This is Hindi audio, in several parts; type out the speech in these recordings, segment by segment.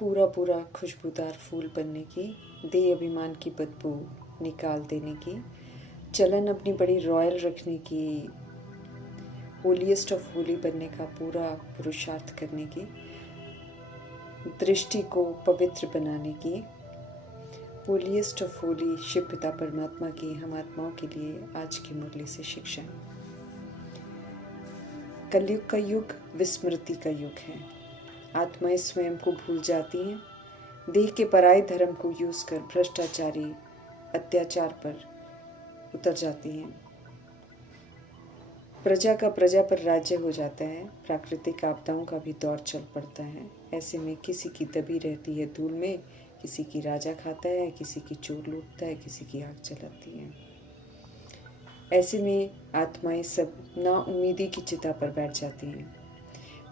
पूरा पूरा खुशबूदार फूल बनने की, दे अभिमान की बदबू निकाल देने की, चलन अपनी बड़ी रॉयल रखने की, होलीएस्ट ऑफ होली बनने का पूरा पुरुषार्थ करने की, दृष्टि को पवित्र बनाने की, होलीएस्ट ऑफ होली शिव पिता परमात्मा की हम आत्माओं के लिए आज की मुरली से शिक्षा है। कलयुग का युग विस्मृति का युग है। आत्माएं स्वयं को भूल जाती हैं, देह के पराये धर्म को यूज कर भ्रष्टाचारी अत्याचार पर उतर जाती हैं। प्रजा का प्रजा पर राज्य हो जाता है, प्राकृतिक आपदाओं का भी दौर चल पड़ता है। ऐसे में किसी की दबी रहती है धूल में, किसी की राजा खाता है, किसी की चोर लूटता है, किसी की आग जलाती है। ऐसे में आत्माएं सब नाउम्मीदी की चिता पर बैठ जाती हैं,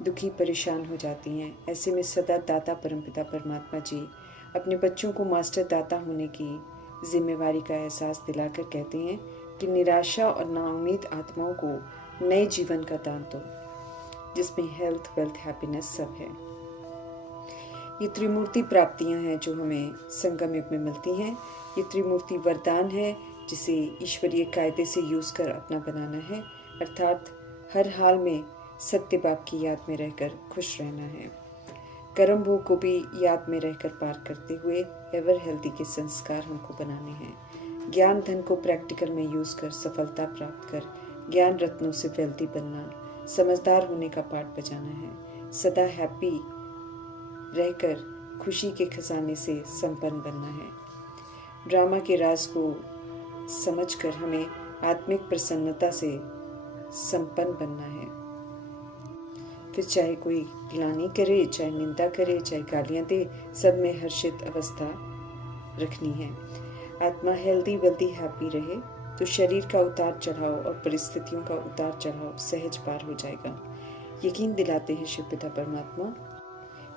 दुखी परेशान हो जाती हैं। ऐसे में सदा दाता परमपिता परमात्मा जी अपने बच्चों को मास्टर दाता होने की जिम्मेवारी का एहसास दिलाकर कहते हैं कि निराशा और नाउम्मीद आत्माओं को नए जीवन का दान दो, जिसमें हेल्थ, वेल्थ, हैप्पीनेस सब है। ये त्रिमूर्ति प्राप्तियां हैं जो हमें संगम युग में मिलती हैं। ये त्रिमूर्ति वरदान है जिसे ईश्वरीय कायदे से यूज कर अपना बनाना है, अर्थात हर हाल में सत्य बाप की याद में रहकर खुश रहना है। कर्म भोग को भी याद में रहकर पार करते हुए एवर हेल्दी के संस्कार हमको बनाने हैं। ज्ञान धन को प्रैक्टिकल में यूज कर सफलता प्राप्त कर ज्ञान रत्नों से वेल्दी बनना, समझदार होने का पाठ बजाना है। सदा हैप्पी रहकर खुशी के खजाने से संपन्न बनना है। ड्रामा के राज को समझकर हमें आत्मिक प्रसन्नता से संपन्न बनना है। फिर चाहे कोई ग्लानि करे, चाहे निंदा करे, चाहे गालियां दे, सब में हर्षित अवस्था रखनी है। आत्मा हेल्दी वेल्दी हैप्पी रहे तो शरीर का उतार चढ़ाव और परिस्थितियों का उतार चढ़ाव सहज पार हो जाएगा। यकीन दिलाते हैं शिव पिता परमात्मा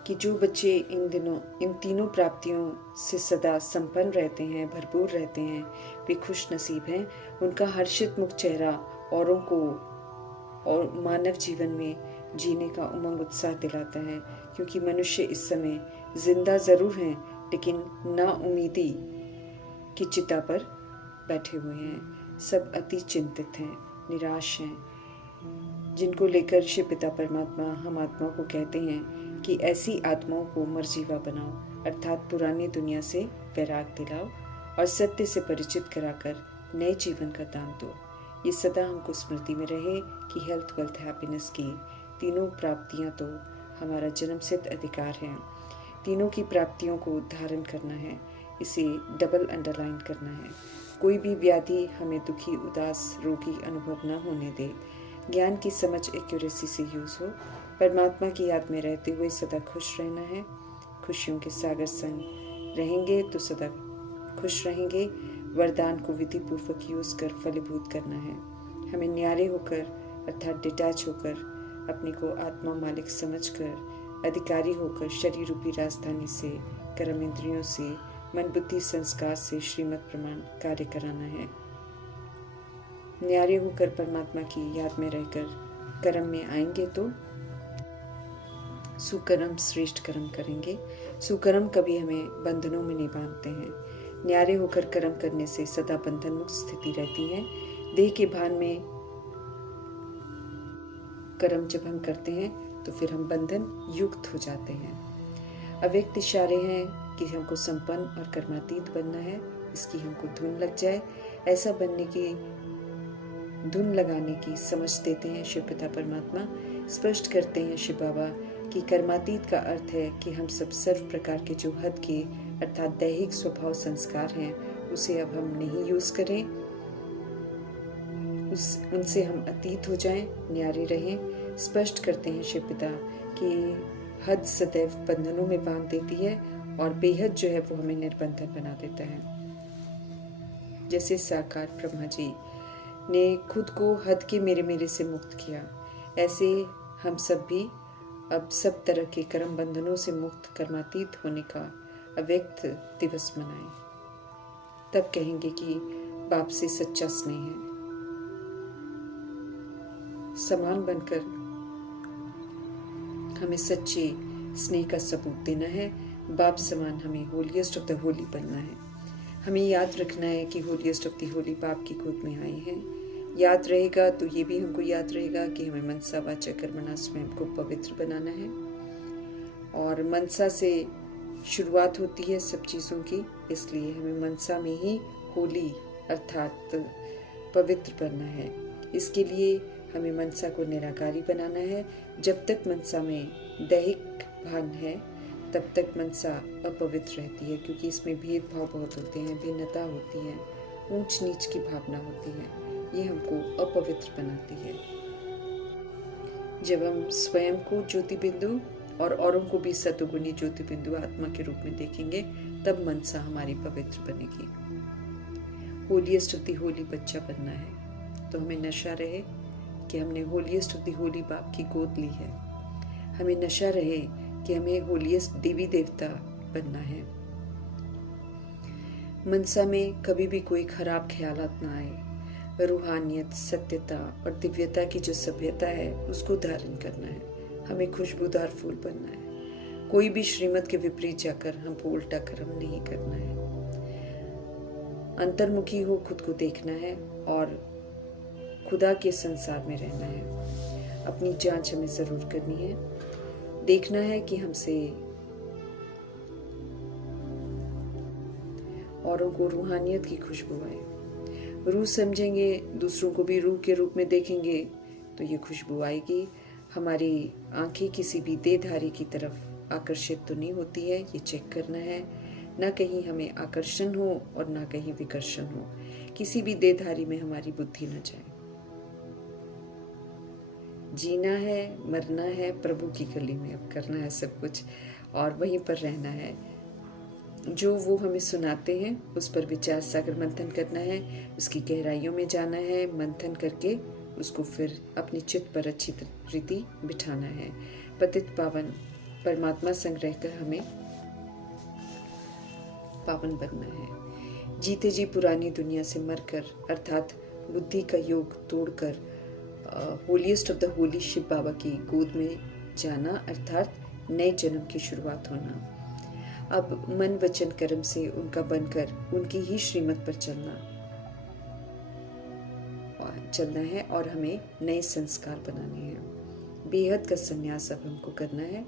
कि जो बच्चे इन तीनों प्राप्तियों से सदा संपन्न रहते हैं, भरपूर रहते हैं, वे खुश नसीब हैं। उनका हर्षित मुख चेहरा औरों को और मानव जीवन में जीने का उमंग उत्साह दिलाता है, क्योंकि मनुष्य इस समय जिंदा जरूर हैं लेकिन नाउम्मीदी की चिता पर बैठे हुए हैं। सब अति चिंतित हैं, निराश हैं, जिनको लेकर शिव पिता परमात्मा हम आत्मा को कहते हैं कि ऐसी आत्माओं को मर्जीवा बनाओ, अर्थात पुरानी दुनिया से वैराग दिलाओ और सत्य से परिचित कराकर नए जीवन का दान दो। ये सदा हमको स्मृति में रहे कि हेल्थ, वेल्थ, हैप्पीनेस की तीनों प्राप्तियां तो हमारा जन्मसिद्ध अधिकार है। तीनों की प्राप्तियों को धारण करना है, इसे डबल अंडरलाइन करना है। कोई भी व्याधि हमें दुखी, उदास, रोगी अनुभव न होने दे। ज्ञान की समझ एक्यूरेसी से यूज हो। परमात्मा की याद में रहते हुए सदा खुश रहना है। खुशियों के सागर संग रहेंगे तो सदा खुश रहेंगे। वरदान को विधि पूर्वक यूज कर फलीभूत करना है। हमें न्यारे होकर अर्थात डिटैच होकर अपने को आत्मा मालिक समझकर अधिकारी होकर शरीर रूपी राजधानी से, कर्म इंद्रियों से, मन बुद्धि संस्कार से श्रीमत प्रमाण कार्य कराना है। न्यारे होकर परमात्मा की याद में रहकर कर्म में आएंगे तो सुकर्म श्रेष्ठ कर्म करेंगे। सुकर्म कभी हमें बंधनों में नहीं बांधते हैं। न्यारे होकर कर्म करने से सदा बंधन मुक्त स्थिति रहती है। देह के भान में कर्म जब हम करते हैं तो फिर हम बंधन युक्त हो जाते हैं। अव्यक्त इशारे हैं कि हमको संपन्न और कर्मातीत बनना है, इसकी हमको धुन लग जाए। ऐसा बनने की धुन लगाने की समझ देते हैं शिव पिता परमात्मा। स्पष्ट करते हैं शिव बाबा कि कर्मातीत का अर्थ है कि हम सब सर्व प्रकार के जो हद के अर्थात दैहिक स्वभाव संस्कार हैं उसे अब हम नहीं यूज करें, उनसे हम अतीत हो जाएं, न्यारे रहें। स्पष्ट करते हैं शिव पिता कि हद सदैव बंधनों में बांध देती है और बेहद जो है वो हमें निर्बंधन बना देता है। जैसे साकार ब्रह्मा जी ने खुद को हद के मेरे से मुक्त किया, ऐसे हम सब भी अब सब तरह के कर्म बंधनों से मुक्त कर्मातीत होने का अव्यक्त दिवस मनाएं। तब कहेंगे कि बाप से सच्चा स्नेह है। समान बनकर हमें सच्चे स्नेह का सबूत देना है। बाप समान हमें होलीएस्ट ऑफ द होली बनना है। हमें याद रखना है कि होलीएस्ट ऑफ द होली बाप की गोद में आए हैं। याद रहेगा तो ये भी हमको याद रहेगा कि हमें मनसा वाचा कर्मणा स्वयं को पवित्र बनाना है। और मनसा से शुरुआत होती है सब चीज़ों की, इसलिए हमें मनसा में ही होली अर्थात पवित्र बनना है। इसके लिए हमें मनसा को निराकारी बनाना है। जब तक मनसा में दैहिक भान है तब तक मनसा अपवित्र रहती है, क्योंकि इसमें भेदभाव बहुत होते हैं, भिन्नता होती है, ऊंच नीच की भावना होती है। ये हमको अपवित्र बनाती है। जब हम स्वयं को ज्योति बिंदु और औरों को भी सतुगुणी ज्योति बिंदु आत्मा के रूप में देखेंगे, तब मनसा हमारी पवित्र बनेगी। होलीएस्ट ऑफ द होली बच्चा बनना है तो हमें नशा रहे कि हमने होलीएस्ट ऑफ द होली बाप की गोद ली है। हमें नशा रहे कि हमें होलीएस्ट देवी देवता बनना है। मनसा में कभी भी कोई खराब ख्यालात ना आए। रूहानियत, सत्यता और दिव्यता की जो सभ्यता है उसको धारण करना है। हमें खुशबूदार फूल बनना है। कोई भी श्रीमत के विपरीत जाकर हमको उल्टा कर्म नहीं करना है। अंतर्मुखी हो खुद को देखना है और खुदा के संसार में रहना है। अपनी जांच हमें जरूर करनी है। देखना है कि हमसे औरों को रूहानियत की खुशबू आए। रूह समझेंगे, दूसरों को भी रूह के रूप में देखेंगे तो ये खुशबू आएगी। हमारी आंखें किसी भी देहधारी की तरफ आकर्षित तो नहीं होती है, ये चेक करना है। ना कहीं हमें आकर्षण हो और ना कहीं विकर्षण हो। किसी भी देहधारी में हमारी बुद्धि न जाए। जीना है, मरना है, प्रभु की गली में अब करना है सब कुछ और वहीं पर रहना है। जो वो हमें सुनाते हैं उस पर विचार सागर मंथन करना है, उसकी गहराइयों में जाना है, मंथन करके उसको फिर अपने चित्त पर अच्छी रीति बिठाना है। पतित पावन परमात्मा संग रहकर हमें पावन बनना है। जीते जी पुरानी दुनिया से मरकर अर्थात बुद्धि का योग तोड़कर holiest of the holy Shiv Baba की गोद में जाना अर्थात नए जन्म की शुरुआत होना। अब मन वचन कर्म से उनका बनकर उनकी ही श्रीमत पर चलना है और हमें नए संस्कार बनाने हैं। बेहद का संन्यास अब हमको करना है।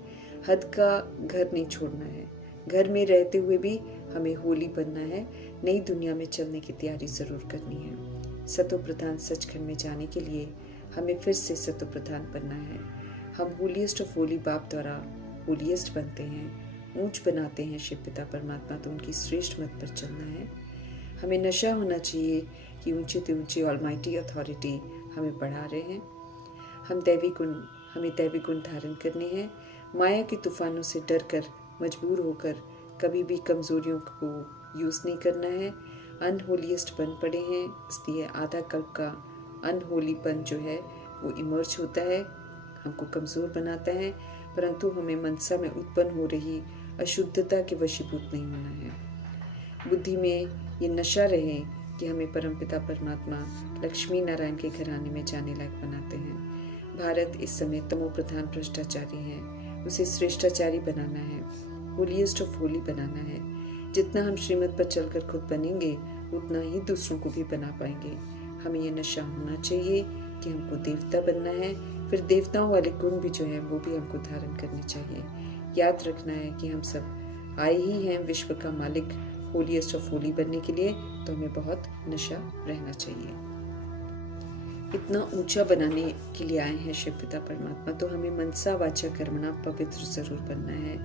हद का घर नहीं छोड़ना है। घर में रहते हुए भी हमें होली बनना है। नई दुनिया में चलने की तैयारी जरूर करनी है। सतो प्रधान सचखंड में जाने के लिए हमें फिर से सतो प्रधान बनना है। हम होलीएस्ट ऑफ होली बाप द्वारा होलीएस्ट बनते हैं, ऊंच बनाते हैं शिव पिता परमात्मा, तो उनकी श्रेष्ठ मत पर चलना है। हमें नशा होना चाहिए कि ऊंचे से ऊंचे ऑलमाइटी अथॉरिटी हमें बढ़ा रहे हैं। हमें दैवी गुण धारण करने हैं। माया के तूफानों से डर कर मजबूर होकर कभी भी कमजोरियों को यूज़ नहीं करना है। अनहोलीएस्ट बन पड़े हैं, इसलिए आधा कल्प का अनहोलीपन जो है वो इमर्ज होता है, हमको कमज़ोर बनाता है। परंतु हमें मनसा में उत्पन्न हो रही अशुद्धता के वशीभूत नहीं होना है। बुद्धि में ये नशा रहे कि हमें परमपिता परमात्मा लक्ष्मी नारायण के घराने में जाने लायक बनाते हैं। भारत इस समय तमो प्रधान भ्रष्टाचारी है, उसे श्रेष्ठाचारी बनाना है, होलीएस्ट ऑफ होली बनाना है। जितना हम श्रीमत पर चलकर खुद बनेंगे उतना ही दूसरों को भी बना पाएंगे। हमें ये नशा होना चाहिए कि हमको देवता बनना है। फिर देवताओं वाले गुण भी जो है वो भी हमको धारण करने चाहिए। याद रखना है कि हम सब आए ही हैं विश्व का मालिक होलीएस्ट ऑफ होली बनने के लिए, तो हमें बहुत नशा रहना चाहिए। इतना ऊंचा बनाने के लिए आए हैं शिव पिता परमात्मा, तो हमें मनसा वाचा कर्मणा पवित्र जरूर बनना है।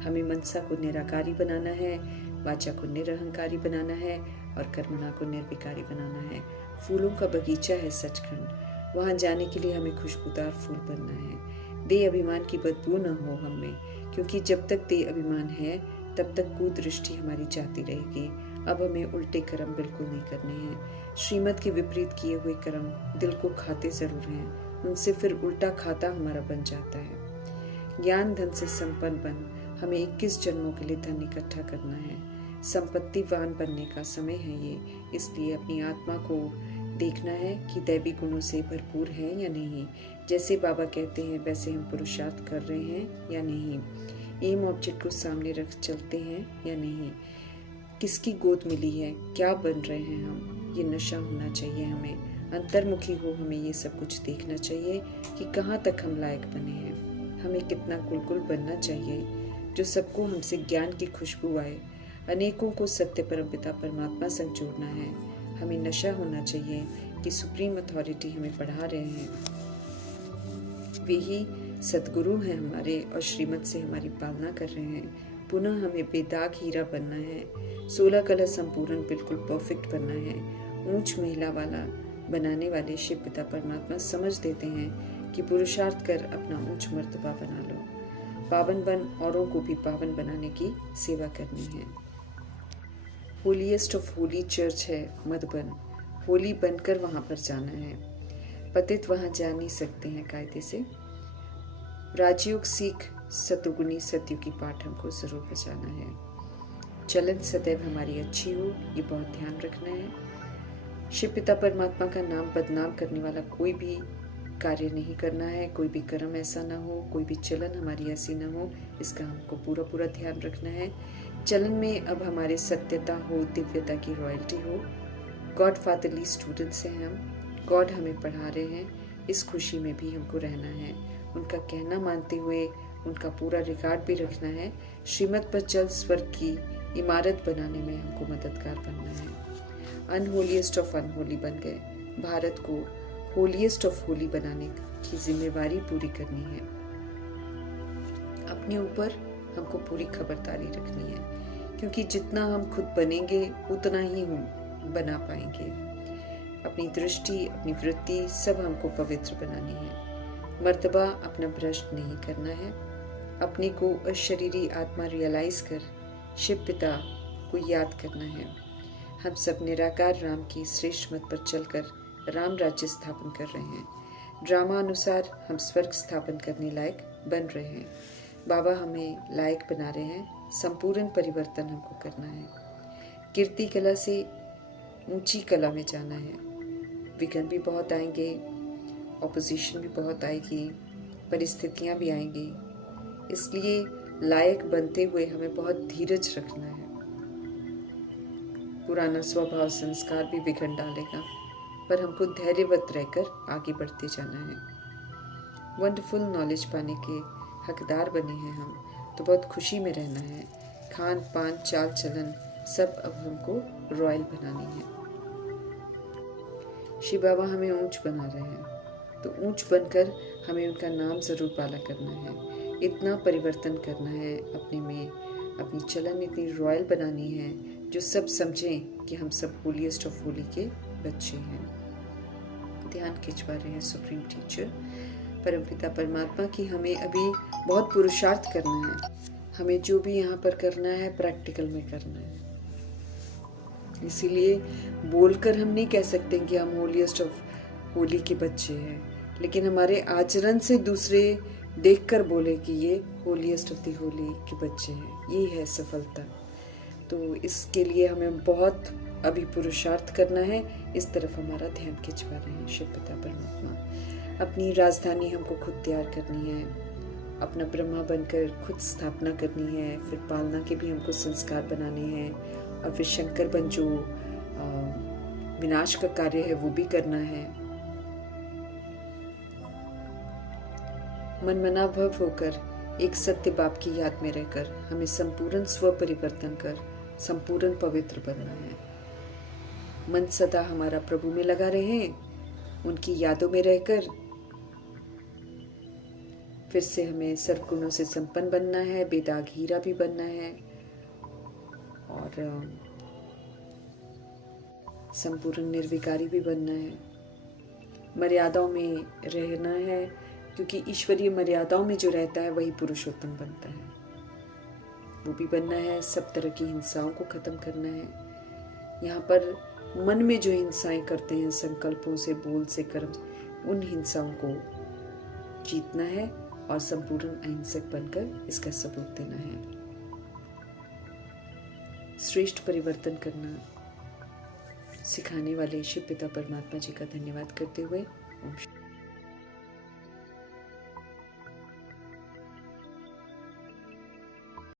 हमें मनसा को निराकारी बनाना है, वाचा को निरहंकारी बनाना है और कर्मणा को निर्विकारी बनाना है। फूलों का बगीचा है सचखंड, वहाँ जाने के लिए हमें खुशबूदार फूल बनना है। देह अभिमान की बदबू न हो हम में, क्योंकि जब तक देह अभिमान है तब तक कुदृष्टि हमारी जाती रहेगी। अब हमें उल्टे कर्म बिल्कुल नहीं करने हैं। श्रीमत के विपरीत किए हुए कर्म दिल को खाते जरूर हैं, उनसे फिर उल्टा खाता हमारा बन जाता है। ज्ञान धन से संपन्न बन हमें 21 जन्मों के लिए धन इकट्ठा करना है। संपत्तिवान बनने का समय है ये, इसलिए अपनी आत्मा को देखना है कि दैवी गुणों से भरपूर है या नहीं। जैसे बाबा कहते हैं वैसे हम पुरुषार्थ कर रहे हैं या नहीं। एम ऑब्जेक्ट को सामने रख चलते हैं या नहीं, किसकी गोद मिली है, क्या बन रहे हैं हम, ये नशा होना चाहिए हमें। अंतर्मुखी हो हमें ये सब कुछ देखना चाहिए कि कहाँ तक हम लायक बने हैं। हमें कितना गुलगुल बनना चाहिए जो सबको हमसे ज्ञान की खुशबू आए। अनेकों को सत्य परमपिता परमात्मा संग जोड़ना है। हमें नशा होना चाहिए कि सुप्रीम अथॉरिटी हमें पढ़ा रहे हैं, वे ही सदगुरु हैं हमारे और श्रीमत से हमारी पालना कर रहे हैं। पुनः हमें बेदाग हीरा बनना है, 16 कला संपूर्ण बिल्कुल परफेक्ट बनना है। ऊंच महिला वाला बनाने वाले शिव पिता परमात्मा समझ देते हैं कि पुरुषार्थ कर अपना ऊंच मर्तबा बना लो। पावन बन औरों को भी पावन बनाने की सेवा करनी है। होलीएस्ट ऑफ होली चर्च है मधुबन, होली बनकर वहाँ पर जाना है। पतित वहाँ जा नहीं सकते हैं कायदे से। राजयोग सीख सतुगुनी सतयुगी पाठ हमको जरूर बचाना है। चलन सदैव हमारी अच्छी हो, ये बहुत ध्यान रखना है। शिव पिता परमात्मा का नाम बदनाम करने वाला कोई भी कार्य नहीं करना है, कोई भी कर्म ऐसा ना हो, कोई भी चलन हमारी ऐसी ना हो, इसका हमको पूरा ध्यान रखना है। चलन में अब हमारे सत्यता हो, दिव्यता की रॉयल्टी हो। गॉड फादरली स्टूडेंट्स हैं हम, गॉड हमें पढ़ा रहे हैं, इस खुशी में भी हमको रहना है। उनका कहना मानते हुए उनका पूरा रिकॉर्ड भी रखना है। श्रीमत पर चल स्वर्ग की इमारत बनाने में हमको मददगार बनना है। अनहोलीएस्ट ऑफ अनहोली बन गए, भारत को होलीएस्ट ऑफ होली बनाने की जिम्मेवारी पूरी करनी है। अपने ऊपर हमको पूरी खबरदारी रखनी है, क्योंकि जितना हम खुद बनेंगे उतना ही हम बना पाएंगे। अपनी दृष्टि, अपनी वृत्ति सब हमको पवित्र बनानी है। मर्तबा अपना भ्रष्ट नहीं करना है। अपने को अशरीरी आत्मा रियलाइज कर शिव पिता को याद करना है। हम सब निराकार राम की श्रेष्ठ मत पर चलकर राम राज्य स्थापन कर रहे हैं। ड्रामा अनुसार हम स्वर्ग स्थापन करने लायक बन रहे हैं। बाबा हमें लायक बना रहे हैं। संपूर्ण परिवर्तन हमको करना है। कीर्ति कला से ऊंची कला में जाना है। विघ्न भी बहुत आएंगे, ऑपोजिशन भी बहुत आएगी, परिस्थितियां भी आएंगी, इसलिए लायक बनते हुए हमें बहुत धीरज रखना है। पुराना स्वभाव संस्कार भी बिगड़ डालेगा, पर हमको धैर्यवत रहकर आगे बढ़ते जाना है। वंडरफुल नॉलेज पाने के हकदार बने हैं हम, तो बहुत खुशी में रहना है। खान पान चाल चलन सब अब हमको रॉयल बनानी है। शिव बाबा हमें ऊंच बना रहे हैं, तो ऊंच बनकर हमें उनका नाम जरूर पाला करना है। इतना परिवर्तन करना है अपने में, अपनी चलन इतनी रॉयल बनानी है जो सब समझें कि हम सब होलीएस्ट ऑफ होली के बच्चे हैं। ध्यान खिंचवा रहे हैं सुप्रीम टीचर परमपिता परमात्मा की हमें अभी बहुत पुरुषार्थ करना है। हमें जो भी यहाँ पर करना है प्रैक्टिकल में करना है। इसीलिए बोलकर हम नहीं कह सकते कि हम होलीएस्ट ऑफ होली के बच्चे हैं, लेकिन हमारे आचरण से दूसरे देखकर बोले कि ये होलीएस्ट ऑफ द होली के बच्चे हैं। ये है सफलता। तो इसके लिए हमें बहुत अभी पुरुषार्थ करना है। इस तरफ हमारा ध्यान खिंचवा रहे हैं शिव पिता परमात्मा। अपनी राजधानी हमको खुद तैयार करनी है, अपना ब्रह्मा बनकर खुद स्थापना करनी है, फिर पालना के भी हमको संस्कार बनाने हैं, और फिर शंकर बन जो विनाश का कार्य है वो भी करना है। मनमना भव होकर एक सत्य बाप की याद में रहकर हमें संपूर्ण स्व परिवर्तन कर संपूर्ण पवित्र बनना है। मन सदा हमारा प्रभु में लगा रहे, उनकी यादों में रहकर फिर से हमें सर्वगुणों से संपन्न बनना है, बेदाग हीरा भी बनना है, और संपूर्ण निर्विकारी भी बनना है। मर्यादाओं में रहना है, क्योंकि ईश्वरीय मर्यादाओं में जो रहता है वही पुरुषोत्तम बनता है, वो भी बनना है। सब तरह की हिंसाओं को खत्म करना है। यहाँ पर मन में जो हिंसाएं करते हैं संकल्पों से, बोल से, कर्म, उन हिंसाओं को जीतना है और संपूर्ण अहिंसक बनकर इसका सबूत देना है। श्रेष्ठ परिवर्तन करना सिखाने वाले शिव पिता परमात्मा जी का धन्यवाद करते हुए ओम